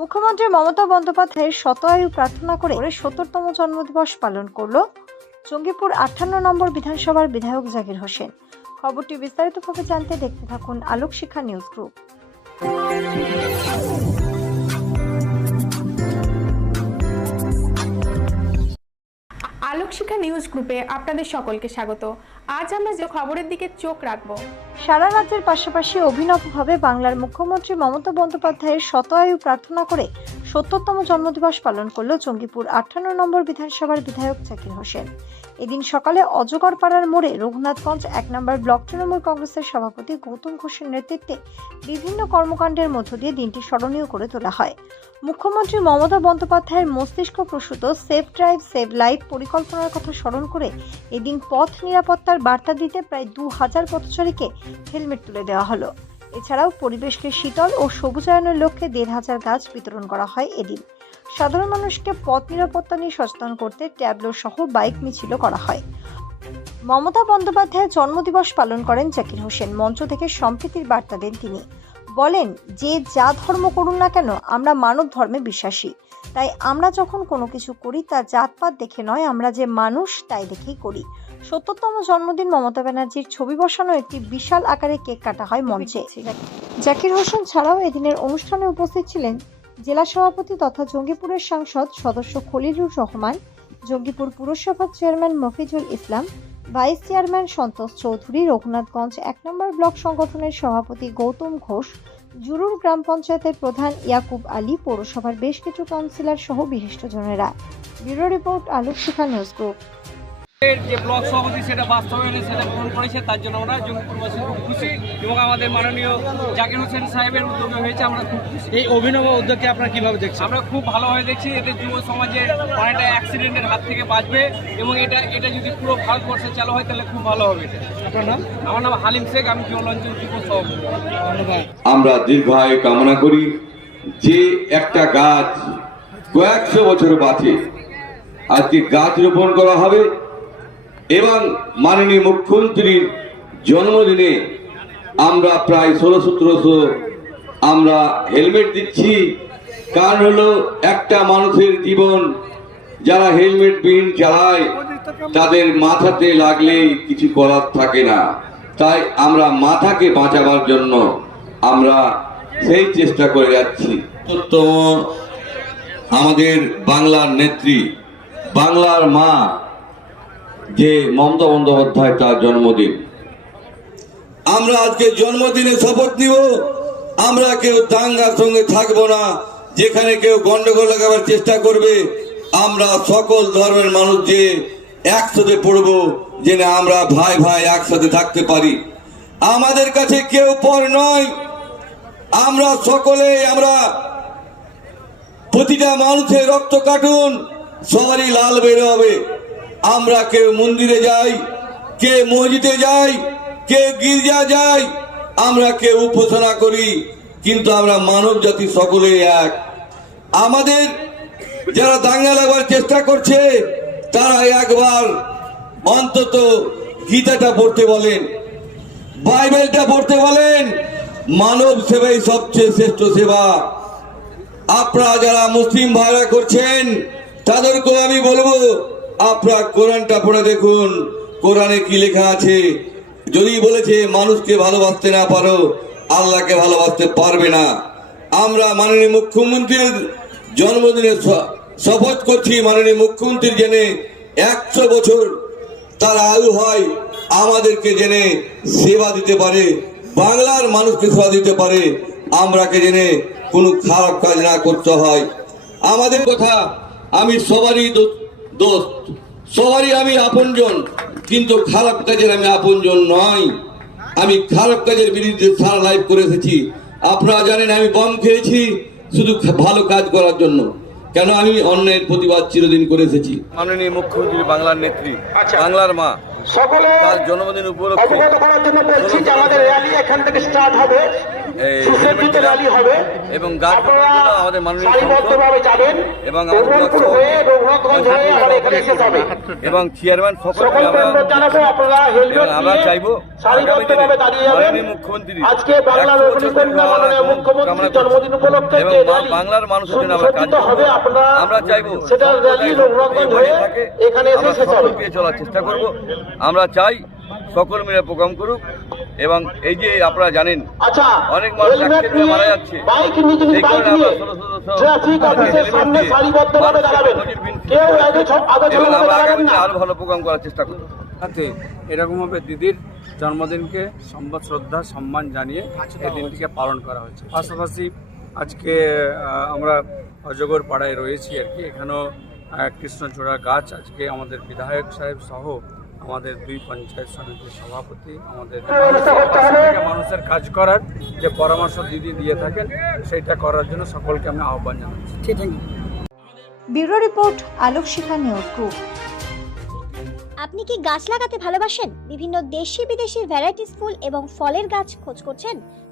মুখ্যমন্ত্রী মমতা বন্দ্যোপাধ্যায়ের শত আয়ু প্রার্থনা করে সত্তরতম জন্মদিবস পালন করল জঙ্গিপুর আটান্ন নম্বর বিধানসভার বিধায়ক জাকির হোসেন। খবরটি বিস্তারিতভাবে জানতে দেখতে থাকুন আলোক শিক্ষা নিউজ গ্রুপ। আলোক শিক্ষা নিউজ গ্রুপে আপনাদের সকলকে স্বাগত। আজ আমরা যে খবরের দিকে চোখ রাখব সারা রাজ্যের পাশাপাশি অভিনবভাবে বাংলার মুখ্যমন্ত্রী মমতা বন্দ্যোপাধ্যায়ের শত আয়ু প্রার্থনা করে সত্তরতম জন্মদিবস পালন করল জঙ্গিপুর আটান্ন নম্বর বিধানসভার বিধায়ক জাকির হোসেন। এদিন সকালে অজগর পাড়ার মোড়ে রঘুনাথগঞ্জ এক নম্বর ব্লক তৃণমূল কংগ্রেসের সভাপতি গৌতম ঘোষের নেতৃত্বে বিভিন্ন কর্মকাণ্ডের মধ্য দিয়ে দিনটি স্মরণীয় করে তোলা হয়। মুখ্যমন্ত্রী মমতা বন্দ্যোপাধ্যায়ের মস্তিষ্ক প্রসূত সেফ ড্রাইভ সেভ লাইফ পরিকল্পনার কথা স্মরণ করে এদিন পথ নিরাপত্তার বার্তা দিতে প্রায় দু হাজার পথচারীকে হেলমেট তুলে দেওয়া হলো। এছাড়াও পরিবেশকে শীতল ও সবুজায়নের লক্ষ্যে দেড় হাজার গাছ বিতরণ করা হয় এদিন। সাধারণ মানুষকে পথ নিরাপত্তা নিয়ে সচেতন করতে ট্যাবলো সহ বাইক মিছিলও করা হয়। মমতা বন্দ্যোপাধ্যায়ের জন্মদিবস পালন করেন জাকির হোসেন। মঞ্চ থেকে সম্প্রীতির বার্তা দেন তিনি। বলেন যে যা ধর্ম করুন না কেন আমরা মানব ধর্মে বিশ্বাসী। তাই আমরা যখন কোনো কিছু করি তা জাতপাত দেখে নয় আমরা যে মানুষ তাই দেখেই করি। সত্তরতম জন্মদিন মমতা ব্যানার্জির ছবি বসানো একটি বিশাল আকারে কেক কাটা হয় মঞ্চে। জাকির হোসেন ছাড়াও এদিনের অনুষ্ঠানে উপস্থিত ছিলেন জেলা সভাপতি তথা জঙ্গিপুরের সাংসদ সদস্য খলিলুর রহমান, জঙ্গিপুর পুরসভার chairman Mofizul Islam, vice chairman Santosh Chowdhury, Raghunathganj এক নম্বর ব্লক সংগঠনের সভাপতি গৌতম ঘোষ, জুরুর গ্রাম পঞ্চায়েতের প্রধান ইয়াকুব আলী, পৌরসভার বেশ কিছু কাউন্সিলর সহ বিশিষ্টজনেরা। Bureau report Alok Shikha news group. যে ব্লক সভাপতি সেটা বাস্তবায়নে সেটা গ্রহণ করেছে তার জন্য আমরা জঙ্গিপুরবাসী খুব খুশি এবং আমাদের মাননীয় জাকির হোসেন সাহেবের উদ্যোগে হয়েছে আমরা খুব খুশি। এই অভিনব উদ্যোগকে আপনারা কীভাবে দেখছি আমরা খুব ভালোভাবে দেখছি এতে যুব সমাজে অনেকটা অ্যাক্সিডেন্টের হাত থেকে বাঁচবে এবং এটা এটা যদি পুরো ভারতবর্ষে চালু হয় তাহলে খুব ভালো হবে এটা। আপনার নাম? আমার নাম হালিম শেখ আমি জল অঞ্চল যুব সভাপতি। ধন্যবাদ। আমরা দীর্ঘায়ু কামনা করি যে একটা গাছ কয়েকশো বছর বাঁচে আজকে গাছ রোপণ করা হবে। এবং মাননীয় মুখ্যমন্ত্রীর জন্মদিনে আমরা প্রায় ষোলো সতেরোশো আমরা হেলমেট দিচ্ছি। কারণ হলো একটা মানুষের জীবন, যারা হেলমেট বিহীন চালায়, তাদের মাথাতে লাগলেই কিছু করার থাকে না। তাই আমরা মাথাকে বাঁচাবার জন্য আমরা সেই চেষ্টা করে যাচ্ছি। আমাদের বাংলার নেত্রী, বাংলার মা যে মমতা বন্দ্যোপাধ্যায় তার জন্মদিন। আমরা আজকে জন্মদিনে শপথ নিব। আমরা কেউ দাঙ্গার সঙ্গে থাকব না। যেখানে কেউ গন্ডগোল লাগাবার চেষ্টা করবে, আমরা সকল ধর্মের মানুষ যে একসাথে পড়ব যে আমরা ভাই ভাই একসাথে থাকতে পারি। আমাদের কাছে কেউ পর নয়। আমরা সকলে, আমরা প্রতিটা মানুষের রক্ত কাটুন, সবারই লাল বের হবে আমরা কেউ মন্দিরে যাই, কে মসজিদে যাই, কে গির্জা যাই, আমরা কেউ উপাসনা করি, কিন্তু আমরা মানব জাতি সকলে এক। আমাদের যারা দাঙ্গা লাগার চেষ্টা করছে, তারা একবার অন্তত গীতাটা পড়তে বলেন, বাইবেলটা পড়তে বলেন, মানব সেবাই সবচেয়ে শ্রেষ্ঠ সেবা। আপনারা যারা মুসলিম ভাইরা করছেন, তাদেরকেও আমি বলব আপনারা কোরআনটা পড়ে দেখুন। কোরআনে কি লেখা আছে? যদি বলেছে, মানুষকে ভালোবাসতে না পারো, আল্লাহকে ভালোবাসতে পারবে না। আমরা মাননীয় মুখ্যমন্ত্রীর জন্মদিনে শপথ করছি, মাননীয় মুখ্যমন্ত্রীর জেনে একশো বছর তার আয়ু হয়, আমাদেরকে জেনে সেবা দিতে পারে, বাংলার মানুষকে সেবা দিতে পারে, আমরাকে জেনে কোনো খারাপ কাজ না করতে হয়। আমাদের কথা, আমি সবারই দোষ। সবারই আমি আপনজন, কিন্তু খারাপ কাজের আমি আপনজন নয়। আমি খারাপ কাজের বিরুদ্ধে সারা লাইফ করে এসেছি। আপনারা জানেন আমি বম খেয়েছি, শুধু ভালো কাজ করার জন্য। কেন আমি অন্যের প্রতিবাদ চিরদিন করে এসেছি? মাননীয় মুখ্যমন্ত্রী বাংলার নেত্রী বাংলার মা তার জন্মদিন উপলক্ষে অবগত করার জন্য বলছি যে আমাদের র্যালি এখান থেকে স্টার্ট হবে। সুসজ্জিত র্যালি হবে। এবং আমাদের মাননীয় সারিবদ্ধভাবে যাবেন। আমাদের হয়ে রঘুনাথগঞ্জ হয়ে এখানে এবং চেয়ারম্যান আমরা জানাব আপনারা হেলমেট আমরা চাইব সারিবদ্ধভাবে দাঁড়িয়ে যাবেন। মুখ্যমন্ত্রী আজকে বাংলার করছি। জন্মদিন উপলক্ষে বাংলার মানুষের জন্য আমরা হবে আমরা চাইব সেটা র্যালি জায়গায় হয়ে এখানে এসে শেষ হবে। চলার চেষ্টা করব। আমরা চাই সকল মিলে প্রোগ্রাম করুক এবং এই যে আপনারা জানেন আচ্ছা অনেক মানুষ মারা যাচ্ছে। আরও ভালো প্রোগ্রাম করার চেষ্টা করব। সাথে এরকমভাবে দিদির জন্মদিনকে সম্মান শ্রদ্ধা সম্মান জানিয়ে এই দিনটিকে পালন করা হয়েছে। পাশাপাশি আজকে আমরা অজগর পাড়ায় রয়েছি আর কি। এখানেও কৃষ্ণচূড়া গাছ আজকে আমাদের বিধায়ক সাহেব সহ আমাদের দুই পঞ্চায়েত সমিতির সভাপতি আমাদের মানুষের কাজ করার যে পরামর্শ দিদি দিয়ে থাকেন সেটা করার জন্য সকলকে আমি আহ্বান জানাচ্ছি। Bureau report Alok Shikha news group আপনি কি গাছ লাগাতে ভালোবাসেন? বিভিন্ন দেশি বিদেশি ভ্যারাইটিস ফুল এবং ফলের গাছ খোঁজ করছেন?